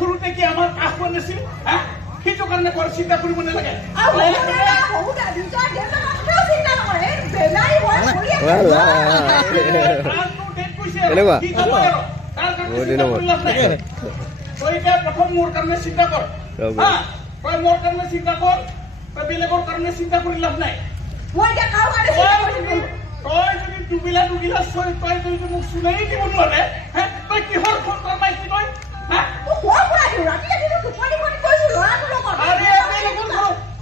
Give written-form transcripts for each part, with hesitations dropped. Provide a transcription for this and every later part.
সৰুতে কি আমাৰ কাষ পোৱা নাছিল হা সেইটো কাৰণে বৰ চিন্তা কৰিব নালাগে প্ৰথম মোৰ কাৰণে চিন্তা কৰ তই মোৰ কাৰণে চিন্তা কৰ তই বেলেগৰ কাৰণে চিন্তা কৰি লাভ নাই তই যদি দুবিলা তই যদি মোক চুলাই দিব নোৱাৰে তই কিহৰ সন্তান মাইকি তই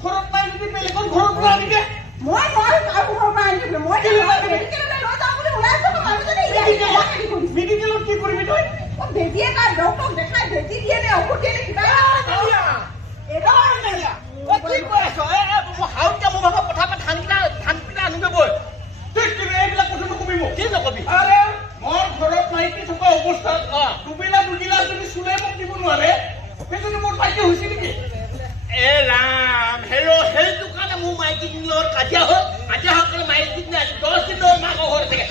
ঘৰত নাই যদি বেলেগৰ ঘৰৰ পৰা আনিকে মেডিকেলত কি কৰিবি তই বেজিয়ে তাৰ ডক্টৰক দেখাই বেজি দিয়ে নে ঔষধ দিয়ে নে কিবা এইবিলাক কথা নকবি মোক কি নকবি আৰে মোৰ ঘৰত মাইকী থকা অৱস্থাত দুবিলা যদি চুলাই মোক দিব নোৱাৰে সেইজনী মোৰ মাইকী হৈছে নেকি এ ৰাম হেৰো সেইটো কাৰণে মোৰ মাইকী লগত কাজিয়া হ'ল কাৰণে মাইকী 10 দিনৰ মাকৰ ঘৰত থাকে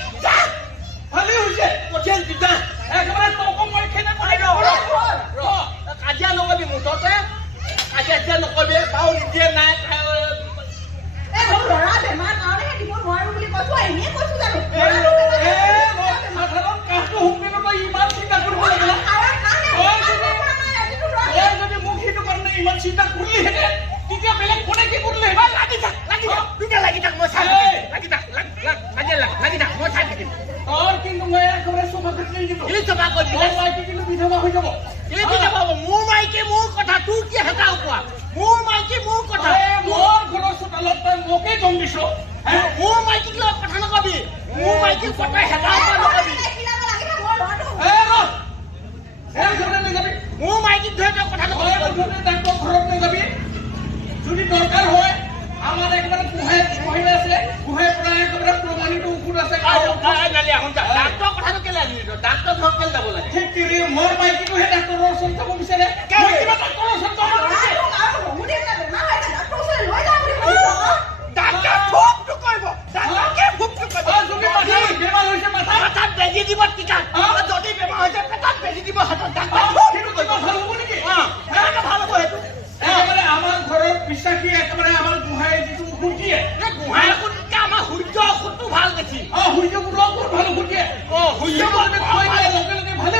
ভালেই হৈছে পঠিয়াল দিবা একেবাৰে তোক মই খেনে কৰি কাজিয়া নকবি মোৰ ততে কাজিয়া নকবি পাও নিদিয়ে নাই ল'ৰা বেমাৰ কাৰণেহে দিব নোৱাৰো বুলি কৈছো এনেই কৈছো জানো সাধাৰণ কাহটো শুনিলে তই ইমান চিন্তা কৰিব লাগে যদি মোক সেইটো কাৰণে ইমান চিন্তা কৰিলিহেঁতেন তেতিয়া বেলেগ কোনে কি কৰিলে লাগি থাক মই চাই লাগি থাক মই চাই থাকিম তোৰ কিন্তু মই একেবাৰে চফা কৰি দিম কি চফা কৰি মাইকী কিন্তু বিধৱা হৈ যাব মোৰ মাইকী মোৰ কথা তোৰ কি হেতা কোৱা মোৰ মাইকী মোৰ কথা মোৰ ঘৰৰ চোতালত তই মোকে জম দিছ মোৰ মাইকীক লগত কথা নকবি মোৰ মাইকীৰ কথা হেতা নকবি মোৰ মাইকীক ধৰি তই কথা নকবি ডাক্তৰ ঘৰত নাযাবি যদি দৰকাৰ হয় আমাৰ একেবাৰে মহিলা আছে গুহাই পৰা একেবাৰে প্ৰমাণিত ঔষধ আছে ডাক্তৰ কথাটো কেলে আনিলি ডাক্তৰ ঘৰত কেলে যাব লাগে ঠিক কৰি মোৰ মাইকীটোহে ডাক্তৰৰ ওচৰত যাব বিচাৰে ডাক্তৰৰ ওচৰত যাব ডাক্তৰ ভোকটো কৰিব ডাক্তৰকে ভোকটো কৰিব বেমাৰ হৈছে মাথাত বেজি দিব টিকা যদি বেমাৰ হৈছে পেটত বেজি দিব হাতত ডাক্তৰ সেইটো কিবা ভাল হ'ব নেকি ভাল হ'ব সেইটো একেবাৰে আমাৰ ঘৰত বিশ্বাসী একেবাৰে আমাৰ গুহাই যিটো ঔষধ দিয়ে গুহাই ঔষধতকে আমাৰ সূৰ্য ঔষধটো ভাল বেছি সূৰ্য বহুত ভাল ঔষধ দিয়ে সূৰ্য লগে লগে ভালে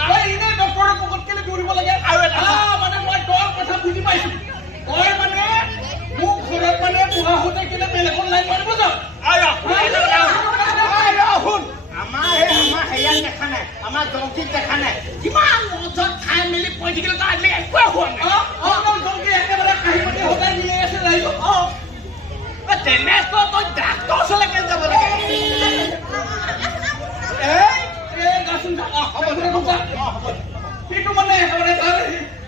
হৈ এনে ডক্টৰৰ পকত কেলে দৌৰিব লাগে আৰু এটা মানে মই তোৰ কথা বুজি পাইছো তই মানে মোক ঘৰত মানে বুঢ়া হওঁতে কেলে বেলেগৰ লাইন মাৰিব যাওঁ আমাৰ হেৰিয়াত দেখা নাই আমাৰ জংকীত দেখা নাই কিমান মজত খাই মেলি পৰি থাকিলে তাৰ আজিলৈকে একোৱে হোৱা নাই জংকী একেবাৰে কাহি পাতি সদায় মিলাই আছে ৰাইজক তেনেকৈ তই ডাক্তৰ ওচৰলৈ কেলে যাব লাগে সেইটো মানে একেবাৰে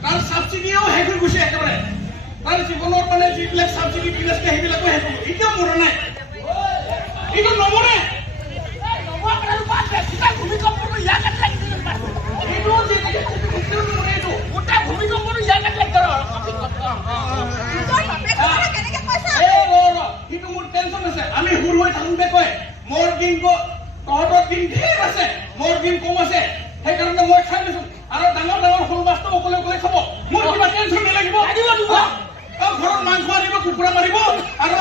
তাৰ চাবচিডিও শেষ হৈ গৈছে একেবাৰে তাৰ জীৱনৰ মানে যিবিলাক চাবচিডি দিলে সেইবিলাকো শেষ হ'ব এতিয়াও মৰা নাই এইটো নমৰে ভূমিকম্পটো ইয়াৰ গাত লাগিছিল গোটেই ভূমিকম্পটো ইয়াৰ গাত লাগি কিন্তু মোৰ টেনচন আছে আমি সৰু হৈ থাকোঁতে কয় মোৰ দিন তহঁতৰ দিন ঢেৰ আছে মোৰ দিন কম আছে সেইকাৰণে মই খাই লৈছো আৰু ডাঙৰ শ'ল মাছটো অকলে খাব মোৰ কিবা টেনচন নালাগিব ঘৰত মাংস আনিব কুকুৰা মাৰিব আৰু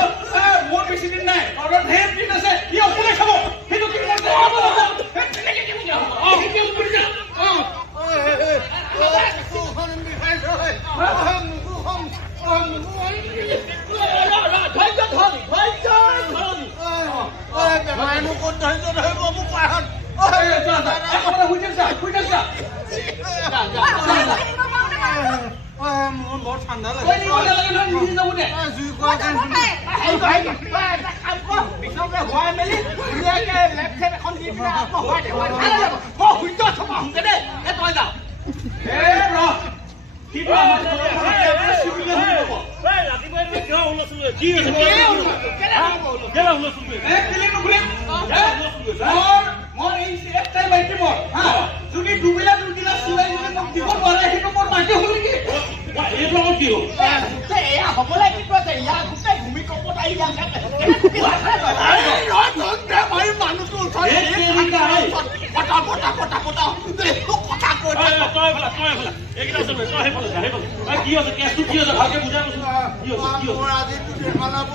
মোৰ বেছি দিন নাই তহঁতৰ ঢেৰ দিন আছে ই অকলে খাব সেইটো বৰ ঠাণ্ডা লাগে যদি দুবিলা চুলাই যদি মোক দিব পাৰে সেইটো মোৰ মাটি হ'ল নেকি এইবিলাক কি হ'ল হ'বলৈ কি কৈছে ইয়াৰ গোটেই ভূমিকম্পত আহি মানুহটো কথা তই এইফালে এইকেইটা আছে তই সেইফালে যা সেইফালে কি আছে কেছটো কি আছে ভালকে বুজাই কৈছো কি আছে মোৰ আজি দুদিনমানৰ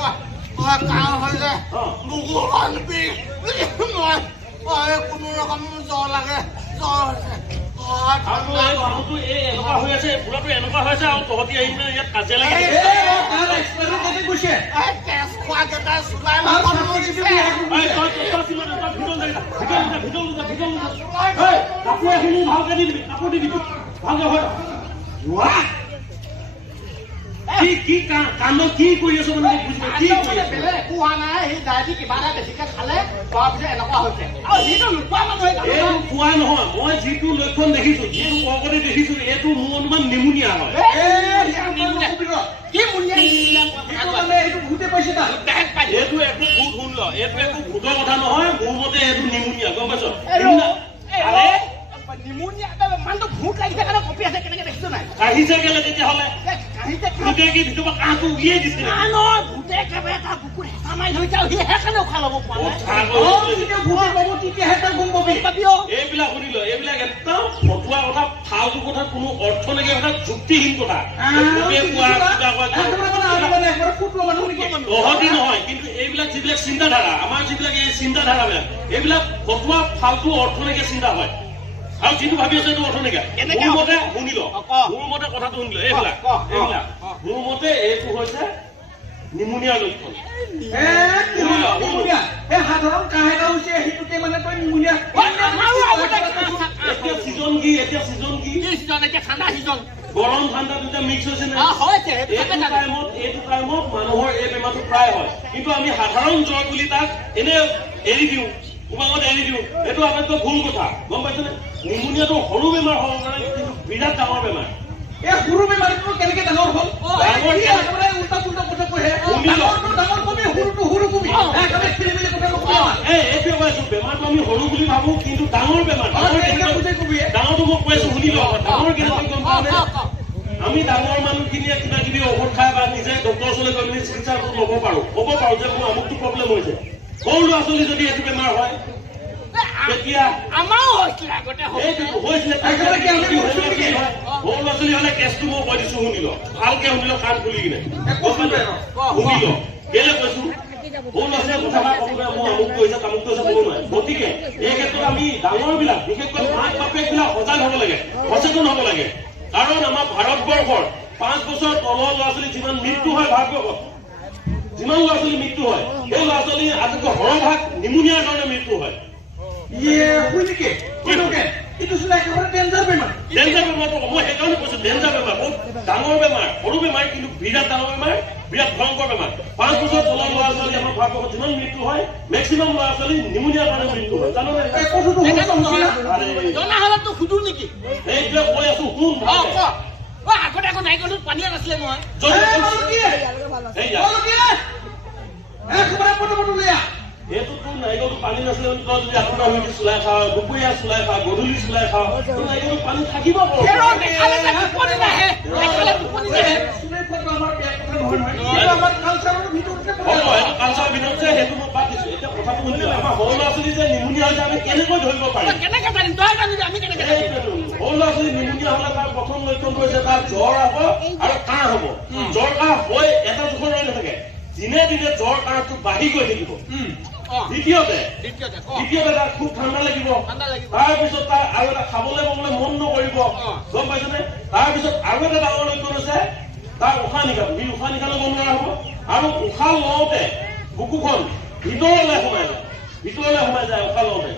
পৰা কাহ হৈছে বুকুখন বিষ মই কোনো ৰকম জ্বৰ লাগে জ্বৰ হৈছে আৰু এই মানুহটো এই এনেকুৱা হৈ আছে পুৰাটো এনেকুৱা হৈছে আৰু তহঁতি আহি পিনে ইয়াত কাজিয়া লাগি তেজ খোৱা কেইটা চুলাই ভালকে দি দিবি কাপোৰ দি দিবি ভালকে হয় কি কাণ্ড কি কৰি আছো মানে বুজিব কি কৰি আছো একো হোৱা নাই সেই ডায়েৰী কিবা এটা বেছিকে খালে খোৱাৰ পিছত এনেকুৱা হৈছে আৰু যিটো নোখোৱা মানুহে এইটো খোৱা নহয় মই যিটো লক্ষণ দেখিছো যিটো কগতে দেখিছো এইটো মোৰ অনুমান নিমুনিয়া হয় কি মুনিয়া এইটো ভূতে পাইছে না এইটো একো ভূত শুন ল এইটো একো ভূতৰ কথা নহয় মোৰ মতে এইটো নিমুনিয়া গম পাইছ নিমুনিয়া মানুহটো ভূত লাগিছে কাৰণে কপি আছে কেনেকে দেখিছো নাই কাহিছে কেলে তেতিয়াহ'লে কাহিছে গোটেই কি ভিতৰৰ পৰা কাহটো উলিয়াই দিছে ভূতে একেবাৰে তাৰ বুকুত হেঁচা মাৰি ধৰিছে আৰু সি সেইকাৰণে উশাহ ল'ব পৰা নাই এইবিলাক শুনিল এইবিলাক একদম ফটোৱা কথা ফাল্টু কথা কোনো অৰ্থ নাইকিয়া কথা যুক্তিহীন কথা তহঁতি নহয় কিন্তু এইবিলাক যিবিলাক চিন্তাধাৰা আমাৰ যিবিলাক এই চিন্তাধাৰাবিলাক এইবিলাক ফটোৱা ফাল্টু অৰ্থ নাইকিয়া চিন্তা হয় আৰু যিটো ভাবি আছে এইটো অৰ্থ নাইকিয়া মোৰ মতে শুনিল মোৰ মতে কথাটো শুনিল এইবিলাক মোৰ মতে এইটো হৈছে নিমুনিয়াৰ লক্ষণ সাধাৰণ কাহ এটা হৈছে সেইটোকে মানে তই নিমুনিয়া এতিয়া ছিজন কি ঠাণ্ডা সিজন গৰম ঠাণ্ডা দুটা মিক্স হৈছে নে এইটো টাইমত মানুহৰ এই বেমাৰটো প্ৰায় হয় কিন্তু আমি সাধাৰণ জ্বৰ বুলি তাক এনে এৰি দিওঁ উমাঙত এৰি দিওঁ এইটো আটাইতকৈ ভুল কথা গম পাইছেনে নিমুনিয়াটো সৰু বেমাৰ হ'ব পাৰে কিন্তু বিৰাট ডাঙৰ বেমাৰ এই সৰু বেমাৰটো কেনেকে ডাঙৰ হ'ল উল্টা পুল্টা কথা কৈছে ডাঙৰ কবি সৰুটো সৰু কবি খেলি মেলি কথা এইটোৱে কৈ আছো বেমাৰটো আমি সৰু বুলি ভাবো কিন্তু ডাঙৰ বেমাৰ ডাঙৰটো মই কৈ আছো শুনি লওঁ ডাঙৰ কেনেকৈ গম পাওঁ আমি ডাঙৰ মানুহখিনিয়ে কিবা কিবি ঔষধ খাই বা নিজে ডক্টৰৰ ওচৰলৈ গৈ মেলি চিকিৎসা ল'ব পাৰো ক'ব পাৰো যে মোৰ আমুকটো প্ৰব্লেম হৈছে সৰু ল'ৰা ছোৱালী যদি এইটো বেমাৰ হয় তেতিয়া আমাৰো হৈছিলে আগতে হৈছিলে সৰু ল'ৰা ছোৱালী হলে কেছটো মই কৈ দিছো শুনি ল ভালকে শুনি ল কাণ খুলি কিনে শুনি ল কেলে কৈছো সৰু ল'ৰা ছোৱালীয়ে কথা এটা ক'ব মোৰ আমুকটো হৈছে তামুকটো হৈছে ক'ব নোৱাৰে গতিকে এই ক্ষেত্ৰত আমি ডাঙৰবিলাক বিশেষকৈ মাক বাপেকবিলাক সজাগ হ'ব লাগে সচেতন হ'ব লাগে কাৰণ আমাৰ ভাৰতবৰ্ষৰ 5 বছৰ তলৰ ল'ৰা ছোৱালী যিমান মৃত্যু হয় ভাৰতবৰ্ষত যিমান ল'ৰা ছোৱালী মৃত্যু হয় সেই ল'ৰা ছোৱালী আটাইতকৈ সৰহভাগ নিমুনিয়াৰ কাৰণে মৃত্যু হয় ডেঞ্জাৰ বেমাৰটো মই সেইকাৰণে কৈছো ডেঞ্জাৰ বেমাৰ বহুত ডাঙৰ বেমাৰ সৰু বেমাৰ কিন্তু বিৰাট ডাঙৰ বেমাৰ বিৰাট ভয়ংকৰ বেমাৰ 5 বছৰ তলৰ ল'ৰা ছোৱালী আমাৰ ভাৰতবৰ্ষত যিমান মৃত্যু হয় মেক্সিমাম ল'ৰা ছোৱালী নিমুনিয়াৰ কাৰণে মৃত্যু হয় জানো জনা হলেতো সুধো নেকি সেইটোৱে কৈ আছো শুন আগতে আকৌ নাৰিকলটোত পানী নাছিলে নহয় এইটো তোৰ নাৰিকলটো পানী নাছিলে তই যদি আপোনাৰ হয়তো চুলাই খাওঁ দুপৰীয়া চুলাই খাওঁ গধূলি চুলাই খাওঁ তোৰ নাৰিকলটো পানী থাকিব কালচাৰৰ ভিতৰত যে সেইটো মই বাদ দিছো এতিয়া কথাটো শুনিলে আমাৰ সৰু ল'ৰা ছোৱালী যে নিমুনিয়া হৈছে আমি কেনেকৈ ধৰিব পাৰিম সৰু ল'ৰা ছোৱালী নিমুনিয়া হলে তাৰ প্ৰথম লক্ষণ হৈছে তাৰ জ্বৰ হ'ব আৰু কাহ হ'ব জ্বৰ কাহ হৈ এটা জোখৰ ৰৈ নাথাকে দিনে দিনে জ্বৰ কাহটো বাঢ়ি গৈ থাকিব দ্বিতীয়তে তাৰ খুব ঠাণ্ডা লাগিব তাৰপিছত তাৰ আৰু এটা খাবলৈ ববলৈ মন নকৰিব গম পাইছেনে তাৰপিছত আৰু এটা ডাঙৰ লক্ষণ আছে তাৰ উশাহ নিশাহ সি উশাহ নিশাহ ল'ব নোৱাৰা হ'ব আৰু উশাহ লওঁতে বুকুখন ভিতৰলৈ সোমাই যায় উশাহ লওঁতে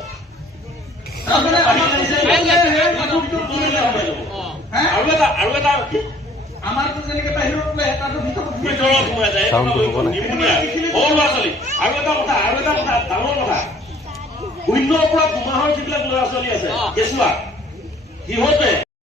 আৰু এটা আমাৰতো যেনেকে বাহিৰত ওলাই তাতো ভিতৰত সোমাই যায় নিমুনিয়া সৰু ল'ৰা ছোৱালী আৰু এটা কথা ডাঙৰ কথা 0 পৰা 2 মাহৰ যিবিলাক ল'ৰা ছোৱালী আছে কেঁচুৱা সিহঁতে